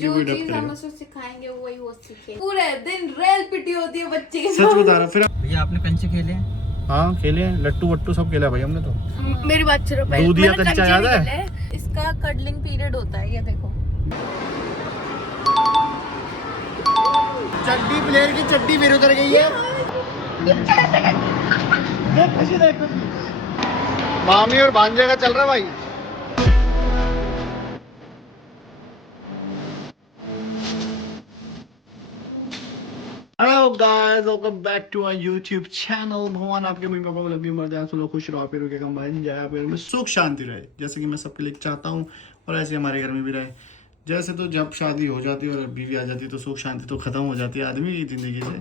की वो जो चीज हम उसको सिखाएंगे वही वो सीखे। पूरे दिन रेल पिटी होती है बच्चे के। सच बता रहा। फिर भैया आपने कंचे खेले हैं? हाँ खेले हैं, लट्टू वट्टू सब खेला भाई हमने तो। मेरी बात सुनो, दूध या कच्चा याद है? इसका कडलिंग पीरियड होता है, ये देखो। चड्डी प्लेयर की चड्डी मेरे उधर गई है। मामी और भांजे का चल रहा है भाई। Hello guys, welcome back to our YouTube channel. भगवान आपके मम्मी पापा को लंबी उम्र दे, लोग खुश रहो, आपके कम भाई जाए, आपके घर में सुख शांति रहे, जैसे कि मैं सबके लिए चाहता हूँ और ऐसे हमारे घर में भी रहे। जैसे तो जब शादी हो जाती है और बीवी आ जाती है तो सुख शांति तो खत्म हो जाती है आदमी की जिंदगी से।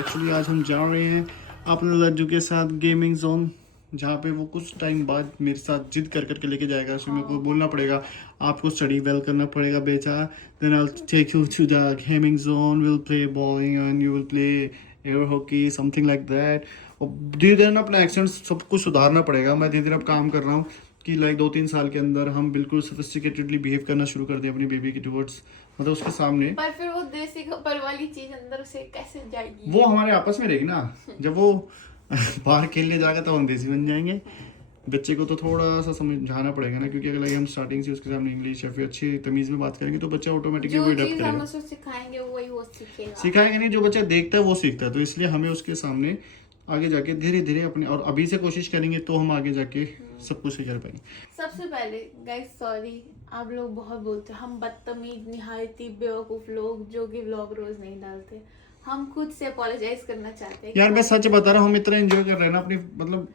एक्चुअली आज हम जा रहे हैं अपने लड्डू के साथ गेमिंग जोन, जहाँ पे वो कुछ टाइम बाद मेरे साथ जिद कर करके लेके जाएगा। उसमें मेरे को बोलना पड़ेगा आपको स्टडी वेल करना पड़ेगा बेटा, then I will take you to the gaming zone, will play bowling and you will play air hockey, something like that. और धीरे धीरे ना अपना एक्सेंट सब कुछ सुधारना पड़ेगा। मैं धीरे धीरे अब काम कर रहा हूँ कि लाइक 2-3 साल के अंदर हम बिल्कुल सोफिस्टिकेटेडली बिहेव करना शुरू कर दें अपनी बेबी के टुवर्ड्स, मतलब उसके सामने। पर फिर वो देसी कपल वाली चीज अंदर से कैसे जाएगी? वो हमारे आपस में रहेगी ना, जब वो बाहर खेलने जाएगा तो हम देसी बन जाएंगे। बच्चे को तो थोड़ा सा समझाना पड़ेगा ना, क्योंकि अगर हम स्टार्टिंग से उसके सामने इंग्लिश या फिर अच्छी तमीज में बात करेंगे तो बच्चा ऑटोमेटिकली वो जो अडॉप्ट चीज हम करेगा। उसको सिखाएंगे वही वो सीखेगा। सिखाएंगे नहीं, जो बच्चा देखता है वो सीखता है। तो इसलिए हमें उसके सामने आगे जाके धीरे धीरे अपने, और अभी से कोशिश करेंगे तो हम आगे जाके सब कुछ कर पाएंगे। सबसे पहले गाइस सॉरी, आप लोग बहुत बोलते हैं हम बदतमीज निहायती बेवकूफ लोग जो कि व्लॉग रोज नहीं डालते। हम खुद से अपोलोजाइज करना चाहते हैं। यार मैं सच बता रहा हूँ, हम इतना एंजॉय कर रहे हैं ना अपनी, मतलब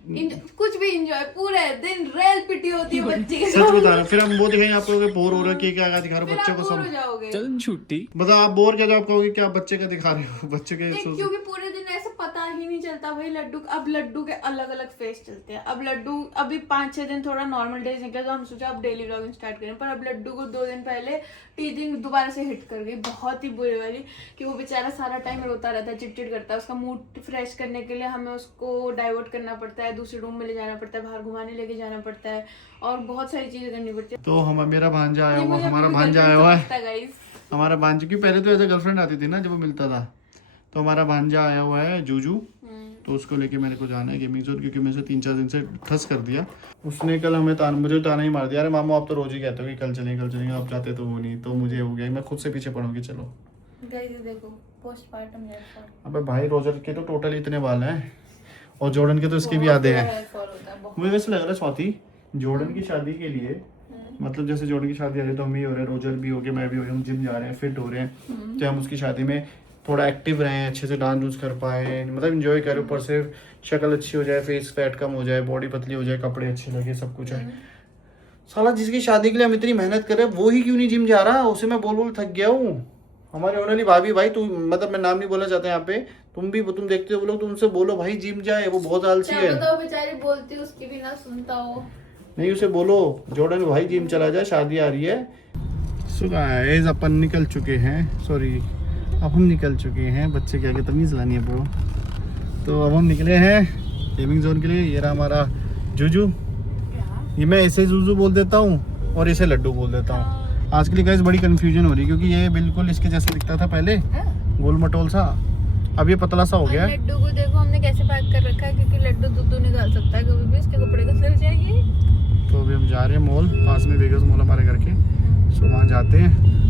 कुछ भी एंजॉय, पूरे दिन रेल पिटी होती है बच्चे के। सच बता रहा हूँ। फिर हम वो दिखाएंगे आप कहोगे बोर हो रहा है कि क्या दिखा रहे हो बच्चे को, बोर हो सब जाओगे। चल छुट्टी मतलब आप बोर क्या, आप कहोगे क्या बच्चे का दिखा रहे हो, बच्चे के क्योंकि पूरे दिन ऐसे पता ही नहीं चलता भाई। लड्डू अब लड्डू के अलग अलग फेस चलते हैं। अब लड्डू अभी 5-6 दिन थोड़ा नॉर्मल डेज निकले तो हम सोचा अब डेली व्लॉगिंग स्टार्ट करें, पर अब लड्डू को 2 दिन पहले टीजिंग दोबारा से हिट कर गई, बहुत ही बुरी वाली, कि वो बेचारा सारा टाइम रोता रहता है, चिड़चिड़ करता है। उसका मूड फ्रेश करने के लिए हमें उसको डाइवर्ट करना पड़ता है, दूसरे रूम में ले जाना पड़ता है, बाहर घुमाने लेके जाना पड़ता है और बहुत सारी चीजें करनी पड़ती है। तो हम मेरा भांजा आया हुआ, हमारा भांजा आया हुआ है, हमारा भांजा की पहले तो ऐसे गर्लफ्रेंड आती थी ना जब वो मिलता था, तो हमारा भांजा आया हुआ है जूजू, तो उसको लेके मेरे को जाना है गेमिंग जोन, क्योंकि मैंने 3-4 दिन से ठस कर दिया। उसने कल हमें मुझे ताना ही मार दिया, अरे मामा आप तो रोज ही कहते हो कि कल चलेंगे, आप जाते तो वो नहीं, तो मुझे हो गया मैं खुद से पीछे पड़ूंगी। चलो देखो पोस्टमार्टम। अबे भाई रोजर के तो टोटल इतने बाल हैं और जॉर्डन के तो इसके भी आधे हैं। मुझे वैसे लग रहा है स्वाति, जॉर्डन की शादी के लिए, मतलब जैसे जॉर्डन की शादी आ रही है तो हम ही हो रहे हैं, रोजर भी हो गए, मैं भी हो गया, हम जिम जा रहे हैं, फिट हो रहे हैं, तो हम उसकी शादी में थोड़ा एक्टिव रहें, अच्छे से डांस डूंस कर पाए, मतलब इंजॉय करें, ऊपर से शक्ल अच्छी हो जाए, फेस फैट कम हो जाए, बॉडी पतली हो जाए, कपड़े अच्छे लगे, सब कुछ है। साला जिसकी शादी के लिए हम इतनी मेहनत कर रहे हैं वो ही क्यों नहीं जिम जा रहा, उसे मैं बोल थक गया हूँ। हमारे होने वाली भाभी, भाई तू, मतलब मैं नाम नहीं बोलना चाहता यहाँ पे, तुम देखते हो वो लोग, तुमसे बोलो भाई जिम जाए, वो बहुत आलसी है। बेचारी बोलती उसकी भी ना सुनता हो। नहीं उसे बोलो जॉर्डन भाई जिम चला जाए, शादी आ रही है। सो गाइस अपन निकल चुके हैं, सॉरी अब हम निकल चुके हैं, बच्चे के आगे तमीज़ लानी है ब्रो। तो अब हम निकले हैं गेमिंग जोन के लिए। ये रहा हमारा जूजू, ये मैं ऐसे जूजू बोल देता हूँ और इसे लड्डू बोल देता हूँ। आज के लिए गाइस बड़ी कंफ्यूजन हो रही है, क्योंकि ये बिल्कुल इसके जैसा दिखता था पहले, गोल मटोल सा, अब ये पतला सा हो गया है। लड्डू को देखो हमने कैसे पैक कर रखा है, क्योंकि लड्डू दूध निकाल सकता है कभी भी, इसके कपड़े का सिल जाएगी। तो अभी हम जा रहे हैं मॉल, पास में वेगस मॉल हमारे घर के, सो वहाँ जाते हैं।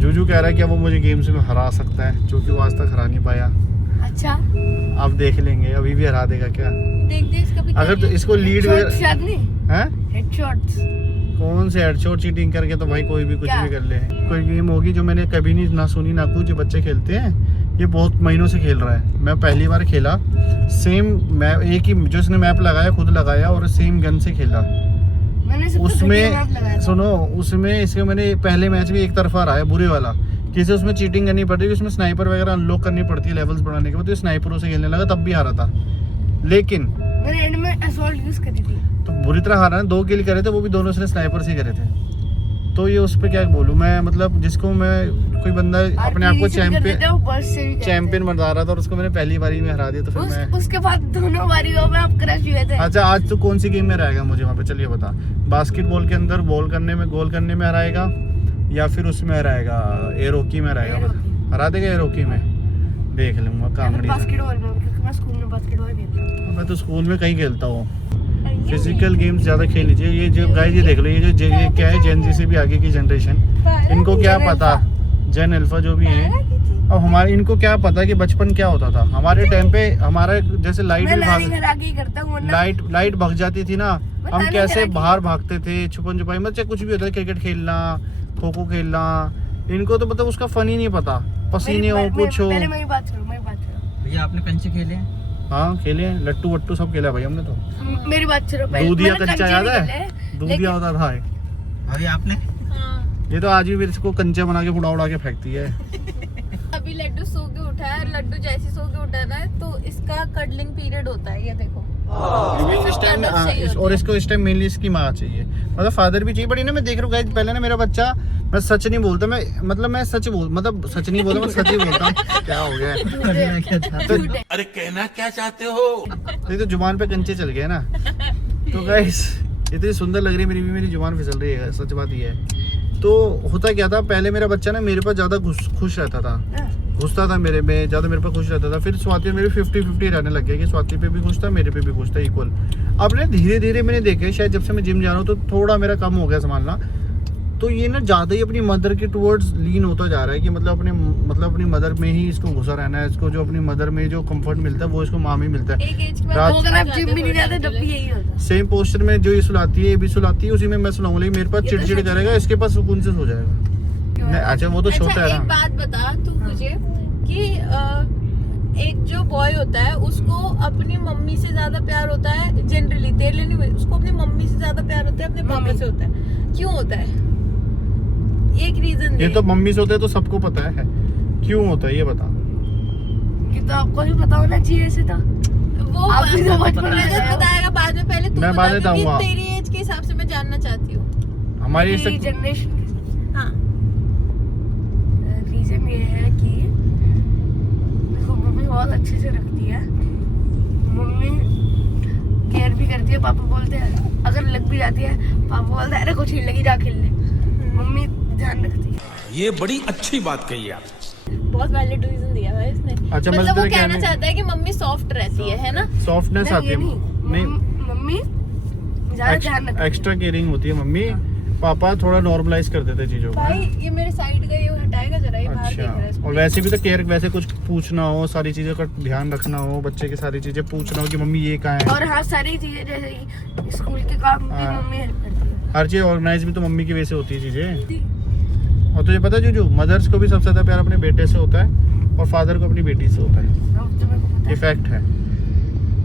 जूजू कह रहा है कि वो मुझे गेम्स में हरा सकता है, जो कि वो आज तक हरा नहीं पाया। अच्छा अब देख लेंगे, अभी भी हरा देगा क्या, देख दे इसका भी। अगर तो इसको लीड है हेडशॉट्स, कौन से हेडशॉट, चीटिंग करके तो भाई कोई भी कुछ भी कर ले। कोई गेम होगी जो मैंने कभी नहीं ना सुनी ना कुछ, जो बच्चे खेलते हैं, ये बहुत महीनों से खेल रहा है। मैं पहली बार खेला, सेम मैप, एक ही जो इसने मैप लगाया खुद लगाया और सेम गन से खेला। उसमें सुनो, उसमें इसके मैंने पहले मैच भी एक तरफा रहा है बुरे वाला, किसी उसमें चीटिंग करनी पड़ती है, उसमें स्नाइपर वगैरह अनलॉक करनी पड़ती है लेवल्स बढ़ाने के बाद, तो स्नाइपरों से खेलने लगा, तब भी हारा था। लेकिन मैंने एंड में असॉल्ट यूज करी थी तो बुरी तरह हारा, 2 किल करे थे, वो भी दोनों से स्नाइपर से करे थे। तो ये उस पर क्या बोलूँ मैं, मतलब जिसको मैं कोई बंदा अपने आप को चैंपियन बता रहा था और उसको मैंने पहली बारी में हरा दिया, तो फिर मैं उसके बाद दोनों बारियों में आप क्रश हुए थे। अच्छा आज तो कौन सी गेम में रहेगा मुझे वहाँ पे, चलिए बता। बास्केटबॉल के अंदर गोल करने में हराएगा या फिर उसमें हराएगा एरोकी में हराएगा? हरा देगा एरोकी में, देख लूंगा कांगड़ी से। बास्केटबॉल में, क्योंकि मैं स्कूल में बास्केटबॉल खेलता हूँ। मैं तो स्कूल में कहीं खेलता हूँ, फिजिकल गेम्स ज़्यादा खेल लीजिए। ये जो गाइस ये देख लो, ये क्या है, जेन जी से भी आगे की जनरेशन, इनको क्या पता, जेन अल्फा जो भी है। अब हमारे इनको क्या पता कि बचपन क्या होता था। हमारे टाइम पे हमारा जैसे लाइट भग जाती थी ना, हम कैसे बाहर भागते थे, छुपन छुपाई, मतलब कुछ भी होता है, क्रिकेट खेलना, खो खो खेलना। इनको तो मतलब उसका फन ही नहीं पता, पसीने हो कुछ हो। भैया आपने कंचे खेले हैं? हाँ खेले हैं, लट्टू वट्टू सब खेला भाई हमने तो। मेरी बात सुनो, दूधिया कच्चा याद है, दूधिया होता था। भाभी आपने? ये तो आज भी मेरे को कंचे बना के उड़ा के फेंकती है। अभी लड्डू सो के उठा है, लड्डू जैसे सो के उठा है तो इसका कडलिंग पीरियड होता है, ये देखो। इस टाइम और इसको इस टाइम मेनली इसकी माँ चाहिए, मतलब फादर भी चाहिए। बट ना मैं देख रहा हूँ गाइस, पहले ना मेरा बच्चा, मैं सच नहीं बोलता, मैं सच नहीं बोलता, मैं सच नहीं बोलता, मैं सच ही बोलता हूँ। क्या हो गया? अरे कहना क्या चाहते हो? ये तो जुबान पे कंचे चल गए ना। तो गाइस इतनी सुंदर लग रही है मेरी जुबान फिसल रही है, सच बात ये है। तो होता क्या था, पहले मेरा बच्चा ना मेरे पास ज़्यादा खुश रहता था, घुसता था मेरे में ज़्यादा, मेरे पास खुश रहता था। फिर स्वाति मेरे 50-50 रहने लग गया कि स्वाति पे भी खुश था, मेरे पे भी खुश था, इक्वल। अब ना धीरे धीरे मैंने देखा, शायद जब से मैं जिम जा रहा हूँ तो थोड़ा मेरा कम हो गया संभालना, तो ये ना ज़्यादा ही अपनी मदर के टुवर्ड्स लीन होता जा रहा है कि मतलब अपनी मदर में ही इसको घुसा रहना है। इसको जो अपनी मदर में जो कंफर्ट मिलता है वो इसको माँ में मिलता है। एक एज के बाद अगर आप जिम भी नहीं जाते तब भी यही होता है। सेम पोस्चर में जो ये सुलाती है, ये भी सुलाती है, उसी में मैं सुलाऊंगा, लेकिन मेरे पास चिड़चिड़ करेगा, इसके पास सुकून से सो जाएगा। अच्छा वो तो छोटा है एक ना। बात बता तू मुझे कि एक जो बॉय होता है उसको अपनी मम्मी से ज्यादा प्यार होता है, जनरली तेरे लिए नहीं, उसको अपनी मम्मी से ज्यादा प्यार होता है अपने पापा से होता है। क्यों होता है? एक रीजन ये तो मम्मी से होता है तो सबको पता है, क्यों होता है ये बता। कि तो आपको भी पता होना चाहिए ऐसे था। वो आप भी तो बचपन में मैं तो बताएगा बाद में, पहले तू मैं बाद में बता, क्योंकि बताऊंगा। तेरी एज के हिसाब से मैं जानना चाहती हूँ। हमारी जनरेशन। हाँ रीजन ये है कि देखो मम्मी बहुत अच्छे से रखती है, मम्मी केयर भी करती है। पापा बोलते हैं अगर लग भी जाती है, पापा बोलते हैं अरे कुछ नहीं लगी, जा खेल ले। मम्मी ध्यान रखती है। ये बड़ी अच्छी बात कही आप। बहुत वैलिड रीजन दिया है इसने। अच्छा, मतलब वो तेरे कहना कहने- चाहता है कि मम्मी सॉफ्ट रहती है ना? सॉफ्टनेस नहीं, आती ये है नहीं, मम्मी ज्यादा ध्यान रखती है। एक्स्ट्रा केयरिंग होती है मम्मी। पापा थोड़ा नॉर्मलाइज कर देते चीजों को। भाई ये मेरे साइड का ये हटाएगा जरा, ये बाहर देख रहा है अच्छा, इसको। और वैसे भी तो केयर, वैसे कुछ पूछना हो, सारी चीजों का ध्यान रखना हो, बच्चे की सारी चीजें पूछना हो कि मम्मी ये कहाँ है। और हाँ सारी चीजें जैसे कि स्कूल के काम भी हाँ। मम्मी हेल्प करती है। हर चीज ऑर्गेनाइज भी तो मम्मी की वजह से होती है चीजें। और तुझे पता है जो मदर्स को भी सबसे ज्यादा प्यार अपने बेटे से होता है और फादर को अपनी बेटी से होता है, अब तो मेरे को पता है। ये फैक्ट है।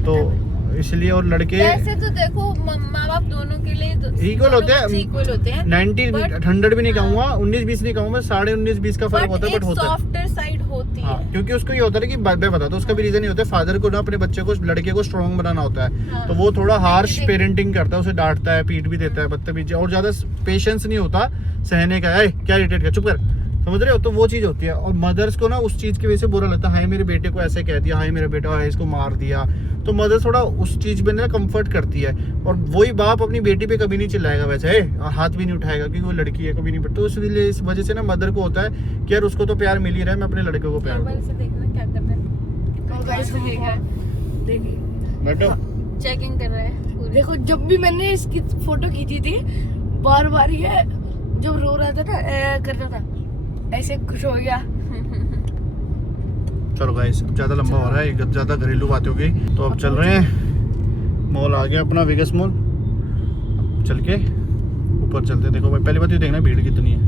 तो इसलिए और लड़के वैसे तो देखो माँ बाप दोनों के लिए Equal होते हैं। इक्वल होते हैं। 100 भी नहीं कहूंगा, 19-20 नहीं कहूंगा, 19.5-20 का फर्क होता है, बट होता है। सॉफ्टर साइड होती हाँ, है। क्योंकि उसको ये होता है कि मैं बताता हूँ, उसका भी रीजन ये होता है, फादर को ना अपने बच्चे को, लड़के को स्ट्रॉन्ग बनाना होता है। हाँ। तो वो थोड़ा हार्श पेरेंटिंग करता है, उसे डांटता है, पीट भी देता है, बदतमीजी, और ज्यादा पेशेंस नहीं होता सहने का। क्या इरिटेट कर, चुप कर, समझ रहे हो? तो वो चीज होती है। और मदर्स को ना उस चीज की वजह से बुरा लगता है, हाय मेरे बेटे को ऐसे कह दिया, हाय मेरा बेटा है इसको मार दिया। तो मदर थोड़ा उस चीज में ना कंफर्ट करती है। और वही बाप अपनी बेटी पे कभी नहीं चिल्लाएगा वैसे, हाथ भी नहीं उठाएगा क्योंकि वो लड़की है, कभी नहीं। तो इसलिए इस वजह से ना मदर को होता है कि यार उसको तो प्यार मिल ही रहा है, मैं अपने लड़के को प्यार मोबाइल से देखना क्या कर रहा है, तो गाइस देखिए बेटा। चेकिंग कर रहा है पूरी। देखो जब भी मैंने इसकी फोटो खींची थी, बार बार ये जब रो रहा था ना करता था ऐसे, खुश हो गया। चलो गाइस ज्यादा लंबा हो रहा है, ज्यादा घरेलू बातें हो गई, तो अब चल रहे हैं। मॉल आ गया अपना, वेगस मॉल। चल के ऊपर चलते हैं। देखो भाई पहली बात ये देखना भीड़ कितनी है,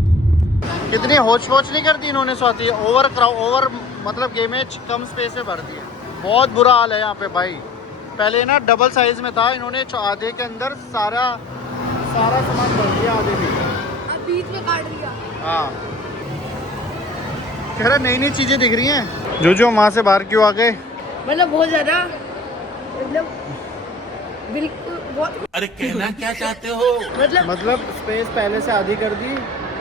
कितनी होच नहीं करती इन्होंने स्वाति, ओवर मतलब गेम में कम स्पेस में भर दिया। बहुत बुरा हाल है यहाँ पे भाई। पहले ना डबल साइज में था, इन्होंने आधे के अंदर सारा सामान भर दिया, आधे भी अब बीच में काट दिया। हाँ, कह रहा नई नई चीजें दिख रही हैं। जो वहाँ से बाहर क्यों आ गए? मतलब बहुत ज्यादा, मतलब बिल्कुल बहुत अरे कहना क्या चाहते हो? मतलब स्पेस पहले से आधी कर दी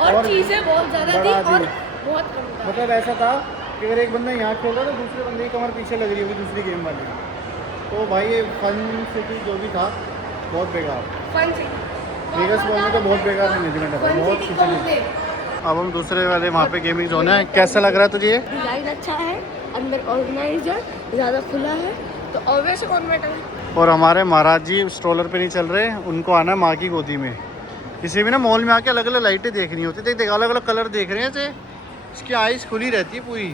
और चीजें बहुत ज्यादा थी बढ़ा दी। और बहुत कम था। मतलब ऐसा था कि अगर एक बंदा यहाँ खेल रहा था दूसरे बंदे की कमर पीछे लग रही होगी दूसरी गेम वाली। तो भाई ये फन सिटी जो भी था बहुत बेकार। फन सिटी वेगस वर्ल्ड में तो बहुत बेकार मैनेजमेंट है, बहुत खिचड़ी। अब हम दूसरे वाले वहाँ पे गेमिंग जोन है। कैसा लग रहा है तुझे ये? डिजाइन अच्छा है, अंदर ऑर्गेनाइज्ड है, ज्यादा खुला है तो ऑब्वियस कॉन्वेंट है। और हमारे महाराज जी स्ट्रोलर पे नहीं चल रहे, उनको आना है माँ की गोदी में। किसी भी ना मॉल में आके अलग अलग लाइटें देखनी होती, देख देख अलग अलग कलर देख रहे हैं से इसकी आइज खुली रहती है पूरी।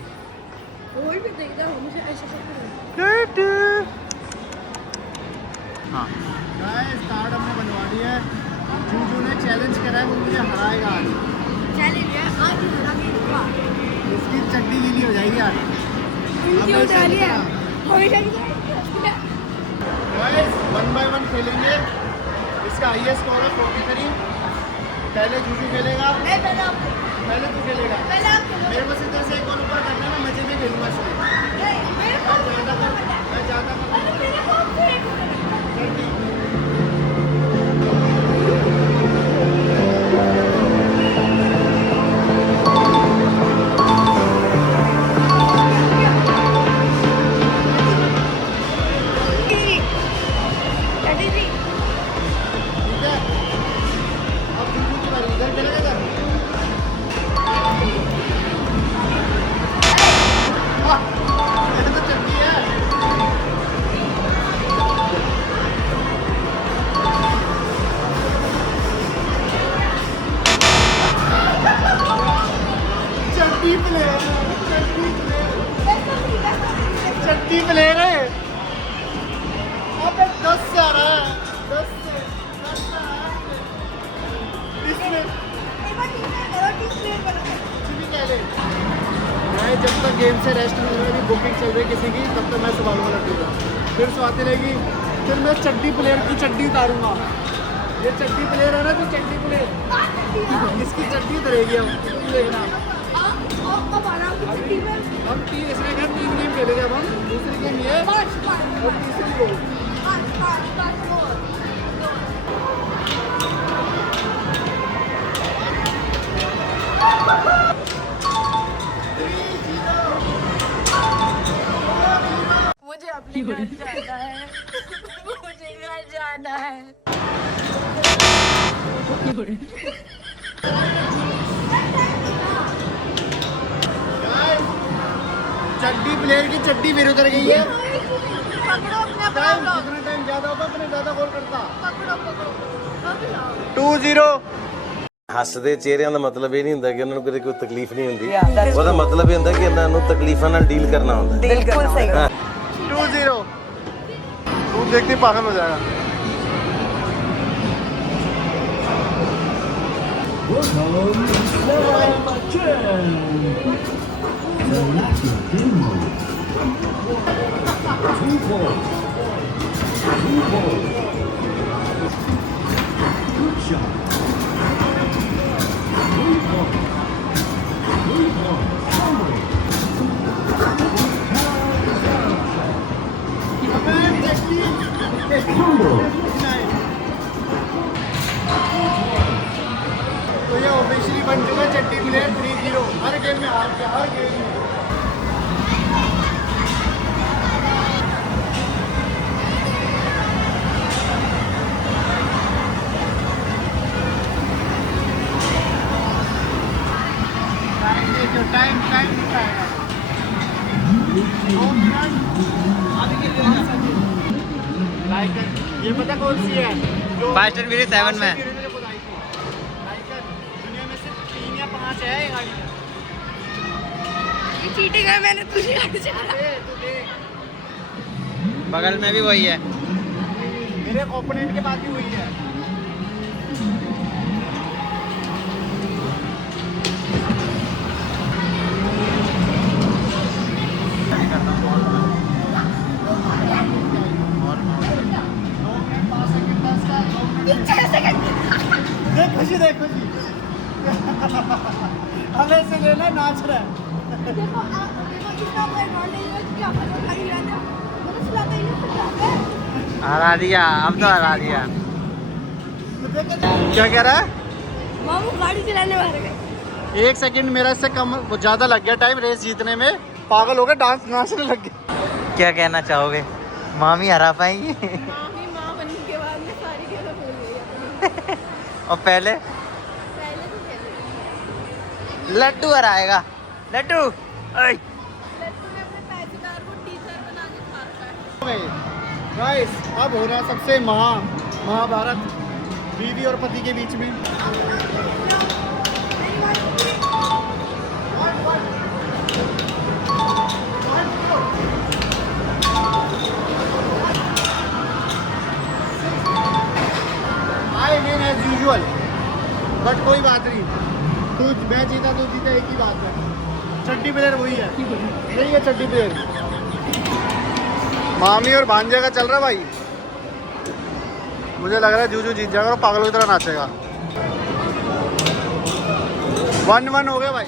कोई भी देखता हूँ मुझे ऐसा हाँ कार्ड हमने बनवा दिया है। जूजू ने चैलेंज करा है, वो मुझे हराएगा आज। चैलेंज है आज ही हरा के दूंगा। इसकी चड्डी गीली हो जाएगी आज। वीडियो डाली है हमेशा की तरह। गाइस 1 by 1 खेलेंगे। इसका हाईएस्ट स्कोर है 43। पहले जूजू खेलेगा, मैं पहले आपको पहले तू खेलेगा। पहले आप खेलो। मेरे को सीधे से एक और ऊपर करना है, मैं मजे में खेलूंगा इसमें। नहीं मेरे को मैं ज़्यादा अरे मेरे को फिर एक चल ठीक। ठीक है, अब जूजू की बारी। इधर खेलेगा इधर। ये तो चड्डी है। चड्डी प्लेयर, चड्डी प्लेयर है। अबे 10 से आ रहा है, 10 से आ रहा है। इसमें चुनी कह ले। मैं जब तक गेम से रेस्ट मिल रहा है, बुकिंग चल रही है किसी की, तब तक मैं संभालूंगा लड्डू को। फिर स्वाति रहेगी, फिर मैं चड्डी प्लेयर की चड्डी उतारूंगा। ये चड्डी प्लेयर है ना, जो चड्डी प्लेयर, इसकी चड्डी उतरेगी। अब तुम देखना। हम तीन इसमें क्या 3 गेम खेलेंगे। अब हम दूसरी गेम ये और तीसरी वो। मुझे अपने घर जाना है। मुझे घर जाना है। चड्डी प्लेयर की चड्डी मेरे उतर गई है। पकड़ो अपने टाइम जितना टाइम ज्यादा होगा अपने ज्यादा गोल करता। पकड़ो पकड़ो अभी लाओ। 2-0। ਹੱਸਦੇ ਚਿਹਰਿਆਂ ਦਾ ਮਤਲਬ ਇਹ ਨਹੀਂ ਹੁੰਦਾ ਕਿ ਉਹਨਾਂ ਨੂੰ ਕਦੇ ਕੋਈ ਤਕਲੀਫ ਨਹੀਂ ਹੁੰਦੀ। ਉਹਦਾ ਮਤਲਬ ਇਹ ਹੁੰਦਾ ਕਿ ਇਹਨਾਂ ਨੂੰ ਤਕਲੀਫਾਂ ਨਾਲ ਡੀਲ ਕਰਨਾ ਹੁੰਦਾ। बिल्कुल सही। 2-0। तू देखते पागल हो जाएगा। तो ये ऑफिशियली बन चुका चड्डी प्लेयर 3-0 हर गेम में हार के हर गेम में। टाइम टाइम दिखाएगा। ये पता कौन सी है? जो फास्ट एंड फ्यूरियस 7 में। दुनिया में सिर्फ 3 या 5 है ये गाड़ी। ये चीटिंग है, मैंने तुझे गाड़ी चला। तू देख, बगल में भी वही है। मेरे ओपोनेंट के पास भी हुई है। देख खुशी, देख खुशी। हमें से लेना नाच रहा है। देखो देखो कितना बड़ा एडवांटेज है कि आप लोग खाली रहते हो। मतलब चलाते ही नहीं चलाते। हरा दिया, अब तो हरा दिया। क्या कह रहा है? मामू गाड़ी चलाने वाले गए। 1 सेकंड मेरा इससे कम ज़्यादा लग गया टाइम रेस जीतने में, पागल हो गए, डांस नाचने लग गए। क्या कहना चाहोगे, मामी हरा पाएंगी? मामी माँ बनने के बाद में सारी जगह भूल गई अपनी। और पहले पहले तो खेली। लड्डू हराएगा। लड्डू ओए। लड्डू ने अपने पैसेदार को टीचर बना के खा रखा है। गाइस अब हो रहा है सबसे महाभारत बीवी और पति के बीच में। I mean as usual, but कोई बात नहीं, तू मैं जीता तू जीता एक ही बात है, चड्डी प्लेयर वही है, यही है चड्डी प्लेयर। मामी और भांजे का चल रहा भाई, मुझे लग रहा है जूजू जीत जाएगा और पागलों की तरह नाचेगा। 1-1 हो गया भाई।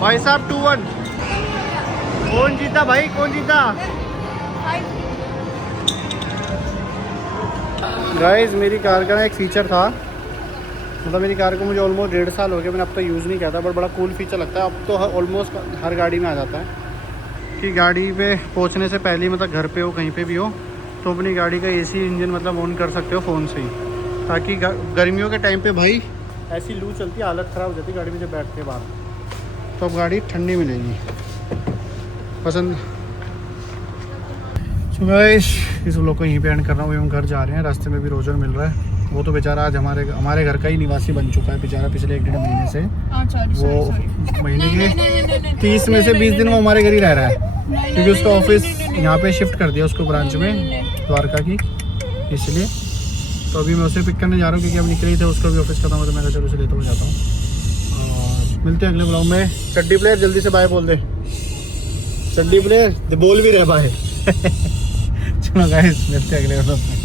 भाई साहब 2-1। कौन जीता भाई, कौन जीता? गाइस मेरी कार का ना एक फीचर था, मतलब मेरी कार को मुझे ऑलमोस्ट 1.5 साल हो गया, मैंने अब तक यूज़ नहीं किया था, बट बड़ा कूल फीचर लगता है। अब तो ऑलमोस्ट हर गाड़ी में आ जाता है कि गाड़ी पे पहुंचने से पहले, मतलब घर पे हो कहीं पे भी हो, तो अपनी गाड़ी का एसी इंजन मतलब ऑन कर सकते हो फ़ोन से ही, ताकि गर्मियों के टाइम पे भाई ऐसी लू चलती है, हालत ख़राब हो जाती है गाड़ी में जब बैठते हैं बाहर, तो अब गाड़ी ठंडी मिलेगी पसंद। तो गाइस इस व्लॉग को यहीं पे एंड कर रहा हूँ, हम घर जा रहे हैं, रास्ते में भी रोजर मिल रहा है, वो तो बेचारा आज हमारे घर का ही निवासी बन चुका है बेचारा, पिछले 1-1.5 महीने से। वो महीने के 30 में से 20 दिन वो हमारे घर ही रह रहा है, क्योंकि उसका ऑफिस यहाँ पे शिफ्ट कर दिया उसको ब्रांच में द्वारका की, इसलिए। तो अभी मैं उसे पिक करने जा रहा हूँ, क्योंकि अब निकले ही थे, उसका भी ऑफिस खत्म हो, तो मैं चलो उसे लेता हुआ जाता हूँ। और मिलते हैं अगले ब्लॉग में। चड्डी प्लेयर जल्दी से बाय बोल दे, चड्डी प्लेयर बोल भी रहे बाय। चलो गाइस मिलते हैं अगले ब्लॉग में।